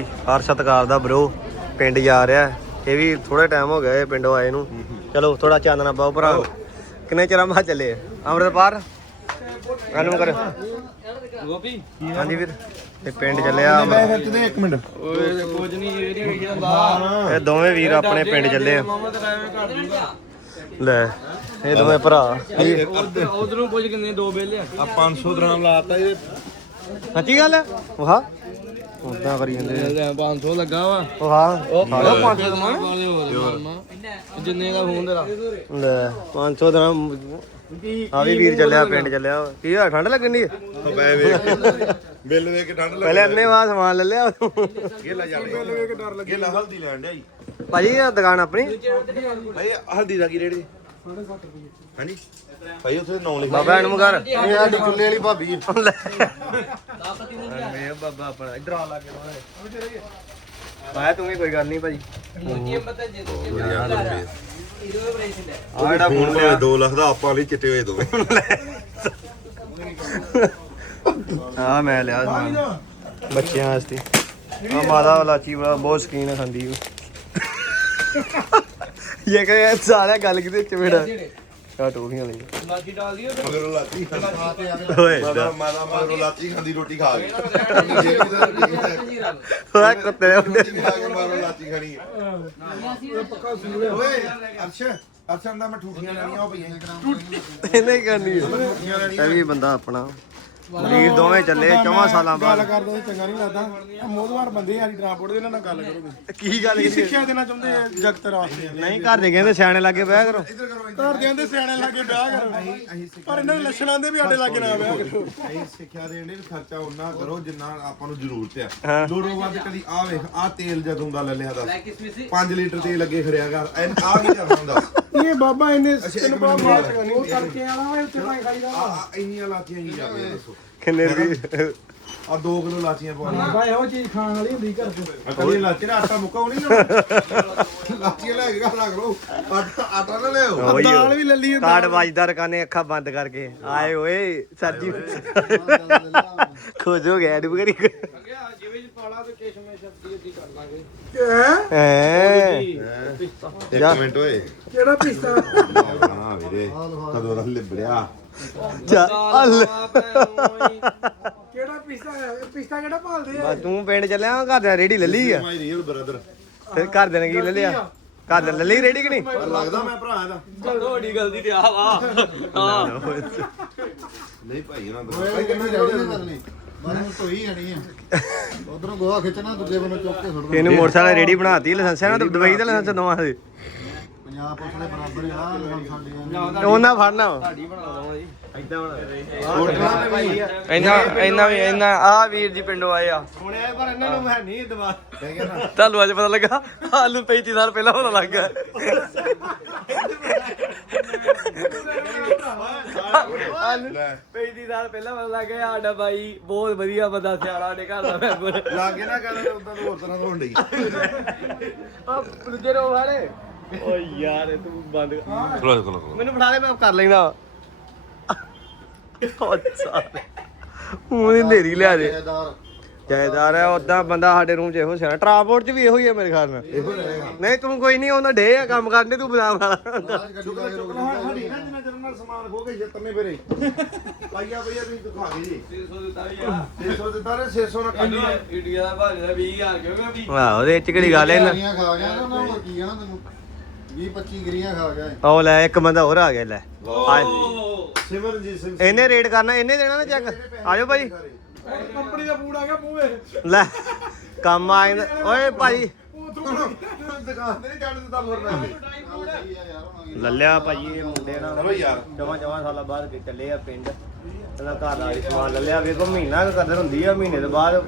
ਜੀ ਹਰ ਸਤਕਾਰ ਦਾ ਬ్రో ਪਿੰਡ ਜਾ ਰਿਹਾ ਹੈ। ਇਹ ਵੀ ਥੋੜਾ ਟਾਈਮ ਹੋ ਗਿਆ ਇਹ ਪਿੰਡੋਂ ਆਏ ਨੂੰ। ਚਲੋ ਥੋੜਾ ਚਾਨਣਾ ਪਾਓ ਭਰਾ। ਕਿੰਨੇ ਚਿਰਾਂ ਬਾਅਦ ਚੱਲੇ ਆ? ਅੰਮ੍ਰਿਤਪਾਰ ਅਨੂ ਕਰ। ਗੋਪੀ? ਹਾਂਜੀ ਵੀਰ। ਇਹ ਪਿੰਡ ਚੱਲਿਆ ਮੈਂ ਫਿਰ ਤੇ ਇੱਕ ਮਿੰਟ। ਓਏ ਕੁਝ ਨਹੀਂ ਇਹ ਨਹੀਂ ਜਾਂਦਾ। ਇਹ ਦੋਵੇਂ ਵੀਰ ਆਪਣੇ ਪਿੰਡ ਚੱਲੇ ਆ। ਤਾਂ ਦੂੰਗਾ ਲੈ ਇਹ ਦੋਵੇਂ ਭਰਾ। ਉਧਰੋਂ ਪੁੱਛ ਕਿੰਨੇ ਦੋ ਬੇਲੇ ਆ। ਆ 500 ਗ੍ਰਾਮ ਲਾਤਾ ਇਹ। ਸੱਚੀ ਗੱਲ ਹੈ? ਵਾਹ। ਉਦਾਂ ਕਰੀ ਜਾਂਦੇ ਆ। 500 ਲੱਗਾ ਵਾ। ਉਹ ਹਾਂ। ਖਾ ਲਓ 500 ਦਾ ਜਿੰਨੇ ਦਾ ਫੋਨ ਤੇਰਾ। ਲੈ 500 ਦਾ ਆ ਵੀ ਵੀਰ ਚੱਲਿਆ ਪਿੰਡ ਚੱਲਿਆ। ਕੀ ਹੋਇਆ ਠੰਡ ਲੱਗਣ ਦੀ ਬੈ ਵੇਖ ਬਿੱਲ ਵੇਖ ਕੇ ਠੰਡ ਲੱਗ ਪਹਿਲੇ ਅੰਨੇ ਬਾਅਦ ਸਮਾਨ ਲੈ ਲਿਆ। ਗੇਲਾ ਜਾਣੇ ਬਿੱਲ ਵੇਖ ਕੇ ਡਰ ਲੱਗੇ। ਗੇਲਾ ਹਲਦੀ ਲੈਣ ਡਿਆ ਜੀ ਭਾਜੀ ਇਹ ਦੁਕਾਨ ਆਪਣੀ? ਭਾਈ ਹਲਦੀ ਦਾ ਕੀ ਰੇਟ ਜੀ 7.5 ਹਾਂਜੀ। ਭਾਈ ਉੱਥੇ 9 ਲਿਖਿਆ ਬਾਬਾ ਅਨਮਗਰ ਇਹ ਸਾਡੀ ਕੁੱਲੇ ਵਾਲੀ ਭਾਬੀ ਮੈਂ ਬਾਬਾ ਆਪਣਾ ਇਧਰ ਆ ਲਾ ਕੇ ਬਾਇਆ ਤੂੰ ਵੀ ਕੋਈ ਗੱਲ ਨਹੀਂ ਭਾਜੀ। ਆ ਜਿਹੜਾ ਫੋਨ ਲਿਆ। 2 ਲੱਖ ਦਾ ਆਪਾਂ ਲਈ ਚਿੱਟੇ ਹੋਏ ਦੋਵੇਂ ਆ ਮੈਂ ਲਿਆ ਸਮਾਨ। ਬੱਚਿਆਂ ਵਾਸਤੇ। ਆ ਮਾਦਾ ਲਾਚੀ ਵਾਲਾ ਬਹੁਤ ਸਕੀਨ ਖਾਂਦੀ ਉਹ ਇਹ ਕਹੇ ਸਾਰਾ ਗੱਲ ਕਿਤੇ ਚ ਮੇਰਾ। ਆ ਟੋਫੀਆਂ ਲਈ ਲਾਠੀ ਡਾਲ ਦਿਓ ਮਗਰ ਲਾਤੀ ਓਏ। ਮਾਦਾ ਮਾਦਾ ਮਗਰ ਲਾਤੀ ਖਾਂਦੀ ਰੋਟੀ ਖਾ ਗਈ। ਓਏ ਕੁੱਤੇ ਖਾ ਕੇ ਮਗਰ ਲਾਤੀ ਖਾਣੀ ਓਏ ਅਰਸ਼ ਅਰਸ਼ਨ ਦਾ ਮੈਂ ਠੂਠੀਆਂ ਲੈਣੀਆਂ ਉਹ ਪਈਆਂ ਇਹਨੇ ਹੀ ਕਰਨੀ ਹੈ ਇਹ ਵੀ ਬੰਦਾ ਆਪਣਾ। ਵੀਰ ਦੋਵੇਂ ਚੱਲੇ ਚੌਵਾਂ ਸਾਲਾਂ ਗੱਲ ਬਾਅਦ ਕਰਦੇ ਹੋਏ ਚੰਗਾ ਨਹੀਂ ਲੱਗਦਾ। ਮੋਦਵਾਰ ਬੰਦੇ ਆ ਟਰਾਂਸਪੋਰਟ ਦੇ ਇਹਨਾਂ ਨਾਲ ਗੱਲ ਕਰੋਗੇ। ਕੀ ਗੱਲ ਕੀ ਸਿੱਖਿਆ ਦੇਣਾ ਚਾਹੁੰਦੇ ਆ ਜਗਤ ਰਾਸਤੇ ਨਹੀਂ ਘਰ ਦੇ ਕਹਿੰਦੇ ਸਿਆਣੇ ਲੱਗੇ ਪਿਆ ਕਰੋ। ਘਰ ਦੇ ਕਹਿੰਦੇ ਸਿਆਣੇ ਲਾਗੇ ਵਿਆਹ ਕਰੋ। ਪਰ ਇਹਨਾਂ ਦੇ ਲੱਛਣਾਂ ਦੇ ਵੀ ਸਾਡੇ ਲਾਗੇ ਨਾ ਵਿਆਹ ਕਰੋ। ਅਸੀਂ ਸਿੱਖਿਆ ਦੇਣ ਦੇ ਵੀ ਖਰਚਾ ਉਹਨਾਂ ਕਰੋ ਜਿੰਨਾ ਆਪਾਂ ਨੂੰ ਜ਼ਰੂਰਤ। ਆ। ਲੋੜੋਂ ਵੱਧ ਕਦੀ ਆ ਵੇਖ ਆ ਤੇਲ ਜਦੋਂ ਦਾ ਲੈ ਲਿਆ ਦੱਸ। 5 ਲੀਟਰ ਤੇਲ ਅੱਗੇ ਖੜਿਆ ਕਰ ਆ ਕੀ ਕਰਨਾ ਹੁੰਦਾ। ਇਹ ਬਾਬਾ ਇਹਨੇ ਤੈਨੂੰ ਬਾਬਾ ਮਾਰ ਕਰਨੀ ਉਹ ਕਰਕੇ ਆਲਾ ਉੱਥੇ ਭਾਈ ਖਾਈ ਦਾ ਆ ਇੰਨੀਆਂ ਲਾਚੀਆਂ ਹੀ ਜਾਂਦੀਆਂ ਦੱਸੋ। ਕਿੰਨੇ ਦੀ ਆ 2 ਕਿਲੋ ਲਾਚੀਆਂ ਪਾਉਣੀਆਂ ਬਾਬਾ ਇਹੋ ਚੀਜ਼ ਖਾਣ ਵਾਲੀ ਹੁੰਦੀ ਘਰ ਚ। ਅਕਲੀ ਲਾਚੀ ਦਾ ਆਟਾ ਮੁੱਕਾ ਹੋਣੀ ਨਾ ਲਾਚੀਆਂ ਲੈ ਕੇ ਘਰ ਲੱਗ ਲੋ ਆਟਾ ਆਟਾ ਨਾ ਲਿਓ ਉਹੀ ਉਹ। ਦਾਲ ਵੀ ਲੈ ਲਈ ਕਾਰਡ ਵੱਜਦਾ ਰਕਾਨੇ ਅੱਖਾਂ ਬੰਦ ਕਰਕੇ। ਆਏ ਓਏ ਸਰਜੀ ਖੋਜ ਹੋ ਗਿਆ ਡੁੱਬ ਕਰੀ। ਤੇ ਕੇਸ਼ਮੇ ਸ਼ਬਦੀ ਅੱਧੀ ਕਰ ਲਾਂਗੇ। ਐ ਇੱਕ ਮਿੰਟ ਓਏ। ਕਿਹੜਾ ਪਿਸਤਾ ਹਾਂ ਵੀਰੇ ਕਦੋਂ ਦਾ ਲਿਬੜਿਆ? ਚੱਲ ਕਿਹੜਾ ਪਿਸਤਾ ਹੈ? ਇਹ ਪਿਸਤਾ ਕਿਹੜਾ ਭਾਲਦੇ ਆ? ਬਸ ਤੂੰ ਪਿੰਡ ਚੱਲਿਆ ਘਰ ਦੇ ਰੇੜੀ ਲੈ ਲਈ ਆ? My real brother. ਫਿਰ ਘਰ ਦੇ ਨੇ ਕੀ ਲੈ ਲਿਆ? ਘਰ ਦੇ ਲੈ ਲਈ ਰੇੜੀ ਕਿ ਨਹੀਂ? ਪਰ ਲੱਗਦਾ ਮੈਂ ਭਰਾ ਇਹਦਾ। ਤੁਹਾਡੀ ਗਲਤੀ ਤੇ ਆ ਵਾ। ਹਾਂ ਨਹੀਂ ਭਾਈ ਇਹਨਾਂ ਦਾ ਭਾਈ ਕਿੰਨੇ ਜਾਣੇ ਮੈਨੂੰ ਧੋਈ ਜਾਣੀ ਆ। ਉਧਰੋਂ ਗੋਹਾ ਖਿੱਚਣਾ ਦੂਜੇ ਬੰਨੋਂ ਚੁੱਕ ਕੇ ਸੁੱਟਣਾ। ਇਹਨੂੰ ਮੋਟਰਸਾਈਕਲ ਰੇੜੀ ਬਣਾਤੀ ਲਾਇਸੈਂਸ ਹੈ ਨਾ ਦੁਬਈ ਦਾ ਲਾਇਸੈਂਸ ਦੋਵਾਂ ਦੇ ਪੰਜਾਬ ਪੁਲਿਸ ਦੇ ਬਰਾਬਰ ਆ ਲਗਨ ਸਾਡੀਆਂ ਉਹਨਾਂ ਫੜਨਾ ਤੁਹਾਡੀ ਬਣਾ ਦਵਾਂ ਜੀ ਇੰਨਾ ਇੰਨਾ ਵੀ ਇੰਨਾ ਆ ਵੀਰ ਜੀ ਪਿੰਡੋਂ ਆਏ ਆ। ਸੁਣਿਆ ਪਰ ਇਹਨਾਂ ਨੂੰ ਹੈ ਨਹੀਂ ਦਵਾ ਤੁਹਾਨੂੰ ਅੱਜ ਪਤਾ ਲੱਗਾ ਹਾਲੂ 35 ਸਾਲ ਪਹਿਲਾਂ ਪਤਾ ਲੱਗ ਗਿਆ। ਹਾਲੂ 35 ਸਾਲ ਪਹਿਲਾਂ ਪਤਾ ਲੱਗ ਗਿਆ ਸਾਡਾ ਬਾਈ ਬਹੁਤ ਵਧੀਆ ਬੰਦਾ ਸਿਆਣਾ ਸਾਡੇ ਘਰ ਦਾ ਮੈਂਬਰ। ਲਾਗੇ ਨਾ ਗੱਲ ਉਦਾਂ ਤੋਂ ਹੋਰ ਤਰ੍ਹਾਂ ਤੋਂ ਹੁੰਦੀ ਆ ਦੂਜੇ ਰੋ ਵਾਲੇ। ਓ ਯਾਰ ਤੂੰ ਬੰਦ ਚਲੋ ਮੈਨੂੰ ਫੜਾ ਦੇ ਮੈਂ ਕਰ ਸਾਲੇ ਉਹ ਨਹੀਂ ਨੇਰੀ ਲਿਆ ਦੇ। ਠੇਕੇਦਾਰ ਜਾਇਦਾਰ ਹੈ ਉਦਾਂ ਬੰਦਾ ਸਾਡੇ ਰੂਮ 'ਚ ਇਹੋ ਸਿਆਣਾ। ਟਰਾਂਸਪੋਰਟ 'ਚ ਵੀ ਇਹੋ ਹੀ ਹੈ ਮੇਰੇ ਖਿਆਲ ਨਾਲ। ਇਹੋ ਰਹੇਗਾ। ਨਹੀਂ ਤੂੰ ਕੋਈ ਨਹੀਂ ਉਹਨਾਂ ਡੇ ਆ ਕੰਮ ਕਰਨ ਦੇ ਤੂੰ ਬਦਾਮ ਵਾਲਾ ਸਾਡੀ ਨਾ ਜਿੰਨਾ ਚਿਰ ਨਾਲ ਸਮਾਨ ਖੋ ਕੇ ਛੇਤਰਨੇ ਫਿਰੇ। ਪਾਈਆ ਭਈਆ ਤੁਸੀਂ ਦਿਖਾ ਗਏ ਜੀ। 300 ਦਿੱਤਾ ਵੀ ਆ। 600 ਦਿੱਤਾ ਰੇ 600 ਨਾਲ ਕੱਢ ਇੰਡੀਆ ਇੰਡੀਆ ਦਾ ਭਾਜ ਦਾ 20000 ਕਿਉਂਕਿ ਵੀ ਵਾਹ? ਉਹਦੇ ਵਿੱਚ ਕਿਹੜੀ ਗੱਲ ਹੈ ਨਾ ਗਰੀਆਂ ਖਾ ਗਿਆ ਨਾ ਉਹਨਾਂ ਹੋਰ ਕੀ ਆ ਤੈਨੂੰ? 20 25 ਗਰੀਆਂ ਖਾ ਗਿਆ ਇਹ। ਉਹ ਲੈ ਇੱਕ ਬੰਦਾ ਹੋਰ ਆ ਗਿਆ ਲੈ। ਸਿਮਰਨਜੀਤ ਸਿੰਘ ਇਹਨੇ ਰੇਡ ਕਰਨਾ ਇਹਨੇ ਦੇਣਾ ਨਾ ਚੈੱਕ ਆਜੋ ਭਾਈ। ਕੰਪਨੀ ਦਾ ਫੂਡ ਆ ਗਿਆ ਮੂੰਹ ਵੇ ਲੈ ਕੰਮ ਆ ਜਾਂਦਾ। ਓਏ ਦੁਕਾਨ ਤੇ ਨਹੀਂ ਦਿੱਤਾ ਹੁਣ ਲੱਲਿਆ ਭਾਜੀ ਇਹ ਮੁੰਡੇ ਨਾਲ। ਚਲੋ ਯਾਰ। ਜਮਾ ਜਮਾ ਸਾਲਾਂ ਬਾਅਦ ਕੇ ਚੱਲੇ ਆ ਪਿੰਡ। ਪਹਿਲਾਂ ਘਰ ਦਾ ਵੀ ਸਮਾਨ ਲੱਲਿਆ ਵੇਖੋ ਮਹੀਨਾ ਕੁ ਕਦਰ ਹੁੰਦੀ ਆ ਮਹੀਨੇ ਤੋਂ ਬਾਅਦ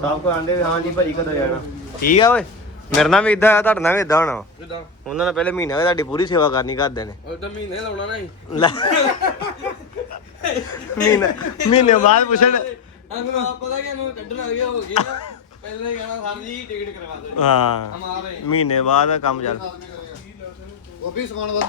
ਸਭ ਕੋ ਆਂਦੇ ਹਾਂ ਜੀ ਭਾਜੀ ਕਦੋਂ ਜਾਣਾ। ਠੀਕ ਆ ਓਏ ਮੇਰੇ ਨਾਲ ਵੀ ਇਦਾਂ ਆ ਤੁਹਾਡੇ ਨਾਲ ਵੀ ਇਦਾਂ ਹੋਣਾ ਉਹਨਾਂ ਨੇ ਪਹਿਲੇ ਮਹੀਨਾ ਤੁਹਾਡੀ ਪੂਰੀ ਸੇਵਾ ਕਰਨੀ ਕਰਦੇ ਨੇ। ਉਹ ਤਾਂ ਮਹੀਨੇ ਲਾਉਣਾ ਨਹੀਂ ਲੈ। ਮਹੀਨੇ ਮਹੀਨੇ ਬਾਅਦ ਪੁੱਛਣ। ਅਨੂੰ ਆਪ ਪਤਾ ਕਿ ਇਹਨੂੰ ਕੱਢਣ ਆ ਗਿਆ ਹੋ ਗਿਆ ਨਾ ਪਹਿਲੇ ਕਹਿਣਾ ਸਰ ਜੀ ਟਿਕਟ ਕਰਵਾ ਦਿਓ ਹਾਂ। ਹਮਾਰੇ ਮਹੀਨੇ ਬਾਅਦ ਕੰਮ ਚੱਲ। ਉਹ ਵੀ ਸਮਾਨ